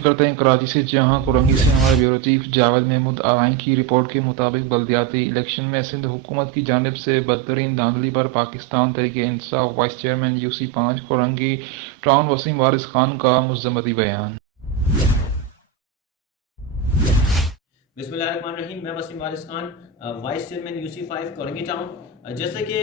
करते हैं कराची से, जहां कोरंगी से हमारे ब्यूरो चीफ जावेद महमूद आवाई की रिपोर्ट के मुताबिक बल्दियाती इलेक्शन में सिंध हुकूमत की जानिब से बदतरीन धांधली पर Pakistan Tehreek Insaf vice chairman UC5 Korangi town Waseem Waris Khan का मुज़म्मती बयान। बिस्मिल्लाहिर्रहमानिर्रहीम। मैं Waseem Waris Khan, vice chairman UC5 Korangi town. जैसे कि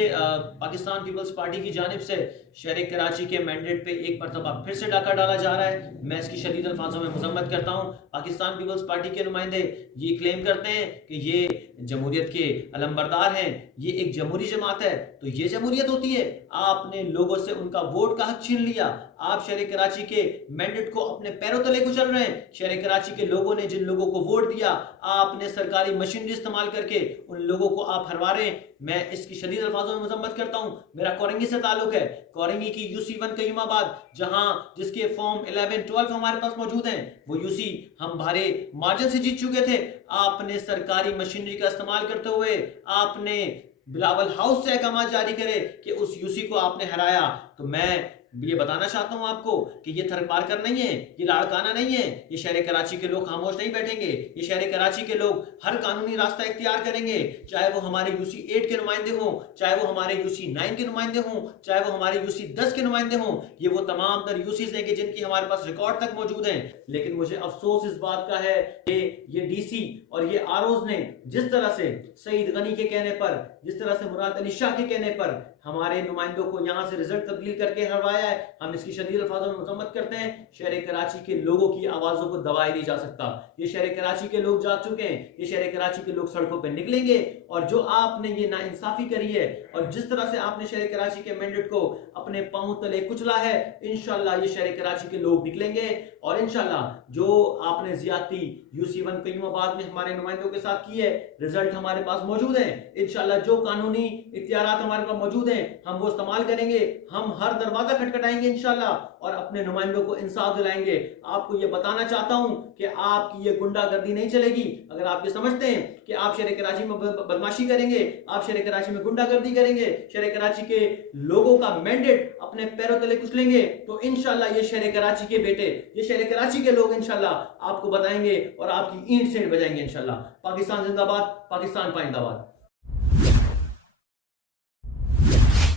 पाकिस्तान पीपल्स पार्टी की जानिब से शहर कराची के मैंडेट पे एक मरतबा फिर से डाका डाला जा रहा है, मैं इसकी शदीद अल्फाजों में मजम्मत करता हूँ। पाकिस्तान पीपल्स पार्टी के नुमाइंदे ये क्लेम करते हैं कि ये जमहूरियत के अलमबरदार हैं, ये एक जमहूरी जमात है। तो ये जमहूरियत होती है? आपने लोगों से उनका वोट का हक छीन लिया, आप शहर कराची के मैंडेट को अपने पैरों तले कुचल रहे हैं। शहर कराची के लोगों ने जिन लोगों को वोट दिया, आपने सरकारी मशीनरी इस्तेमाल करके उन लोगों को आप हरवा रहे हैं। मैं इसकी शदीद अल्फाजों में मजम्मत करता हूं। मेरा कोरंगी से ताल्लुक है, कोरंगी की UC1 कयूमाबाद, जहां जिसके फॉर्म 11-12 हमारे पास मौजूद हैं, वो UC हम भारे मार्जिन से जीत चुके थे। आपने सरकारी मशीनरी का इस्तेमाल करते हुए आपने बिलावल हाउस से अहकाम जारी करे कि उस UC को आपने हराया। तो मैं ये बताना चाहता हूं आपको कि ये थर्क पार कर नहीं है, ये लाड़काना नहीं है। ये शहर कराची के लोग खामोश नहीं बैठेंगे, ये शहर कराची के लोग हर कानूनी रास्ता इख्तियार करेंगे, चाहे वो हमारे UC8 के नुमाइंदे हों, चाहे वो हमारे UC9 के नुमाइंदे हों, चाहे वो हमारे UC10 के नुमाइंदे हों। ये वो तमाम तर UCs हैं कि जिनकी हमारे पास रिकॉर्ड तक मौजूद हैं। लेकिन मुझे अफसोस इस बात का है कि ये DC और ये ROs ने जिस तरह से सईद गनी के कहने पर, जिस तरह से मुराद अली शाह के कहने पर हमारे नुमाइंदों को यहां से रिजल्ट तब्दील करके हरवाया है, हम इसकी शदीद अल्फाजों में मजम्मत करते हैं। शहर कराची के लोगों की आवाजों को दबाया नहीं जा सकता। ये शहर कराची के लोग जाग चुके हैं, ये शहर कराची के लोग सड़कों पर निकलेंगे। और जो आपने ये नाइंसाफी करी है और जिस तरह से आपने शहर कराची के मैंडेट को अपने पांव तले कुचला है, इंशाल्लाह ये शहर कराची के लोग निकलेंगे। और इंशाल्लाह जो आपने ज्यादती UC1 कयूमाबाद में हमारे नुमाइंदों के साथ की है, रिजल्ट हमारे पास मौजूद है। इंशाल्लाह जो कानूनी इख्तियारात हमारे पास मौजूद हैं हम वो इस्तेमाल करेंगे, हम हर दरवाजा खटखटाएंगे इंशाल्लाह और अपने नुमाइंदों को इंसाफ दिलाएंगे। आपको ये बताना चाहता हूं कि आपकी ये गुंडागर्दी नहीं चलेगी। अगर आप ये समझते हैं कि आप शहर कराची में बदमाशी करेंगे, आप शहर कराची में गुंडागर्दी करेंगे, शहर कराची के लोगों का मैंडेट अपने पैरों तले कुचलेंगे, तो इंशाल्लाह ये शहर कराची के बेटे, ये शहर कराची के लोग इंशाल्लाह आपको बताएंगे और आपकी ईंट से बजाएंगे इंशाल्लाह। पाकिस्तान जिंदाबाद, पाकिस्तान पाइंदाबाद।